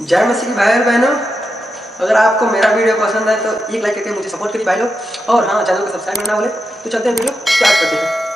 जय मसीह भाई और बहनों, अगर आपको मेरा वीडियो पसंद है तो एक लाइक करके मुझे सपोर्ट करिए भाई लोग। और हाँ, चैनल को सब्सक्राइब करना बोले तो चलते हैं, वीडियो स्टार्ट करते हैं।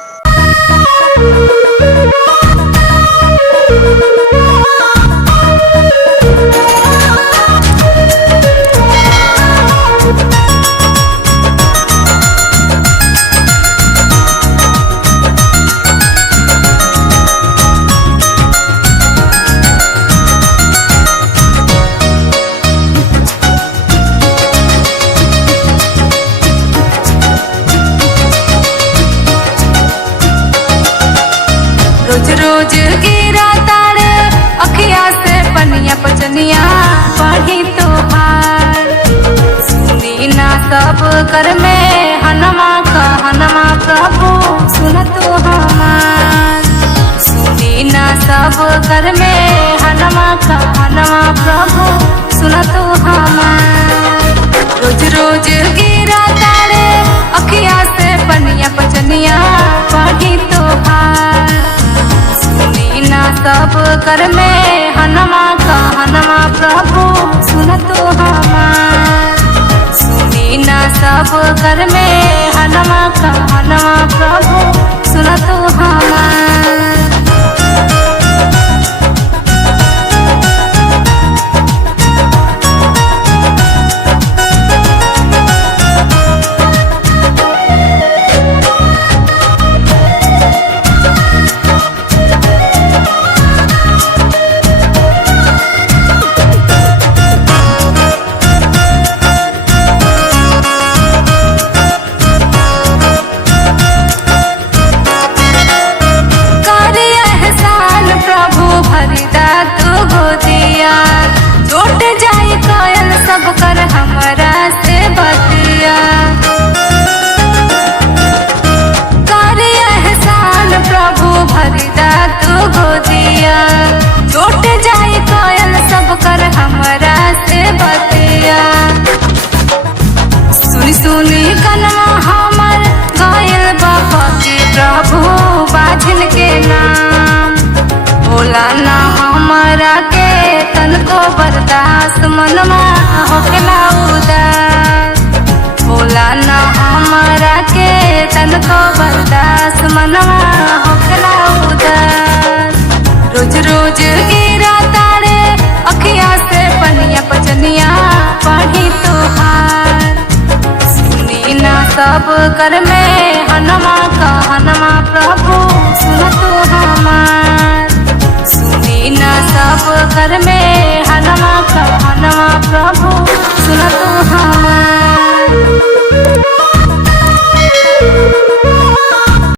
रोज रोज गिरा तारे अखिया से पनिया पचनिया पढ़ी तोहार। सुनी ना सब कर में हनमा प्रभु सुन तो हमार। सुनी ना सब कर में हनमा प्रभु सुन तो हमार। रोज रोज गिरा तारे अखिया से पनिया पचनिया पढ़ी तोहार। सब कर में हनमा प्रभु सुन तो हमार। सुनी ना सब कर में हनमा प्रभु सुन तो हमार। छूट जाए कोयल सब कर हमरा से बतिया। करे एहसान प्रभु भरिदा तू गोदिया। छूट जाए कोयल सब कर हमरा से बतिया। सुनी सुनी कनमा हमर गायल बाबा के प्रभु बाझिन के नाम। बोला ना हमरा के तनको बर्दाश्त मनमा होकेला उदास। बोला ना हमरा के तनको बर्दाश्त मनमा होकेला उदास। रोज रोज गिरा तारे अखिया से पनिया पचनिया पढ़ी तोहार। सुनी ना सब कर में हनमा प्रभु सुन तो हमार। सुनी ना सब कर में हनमा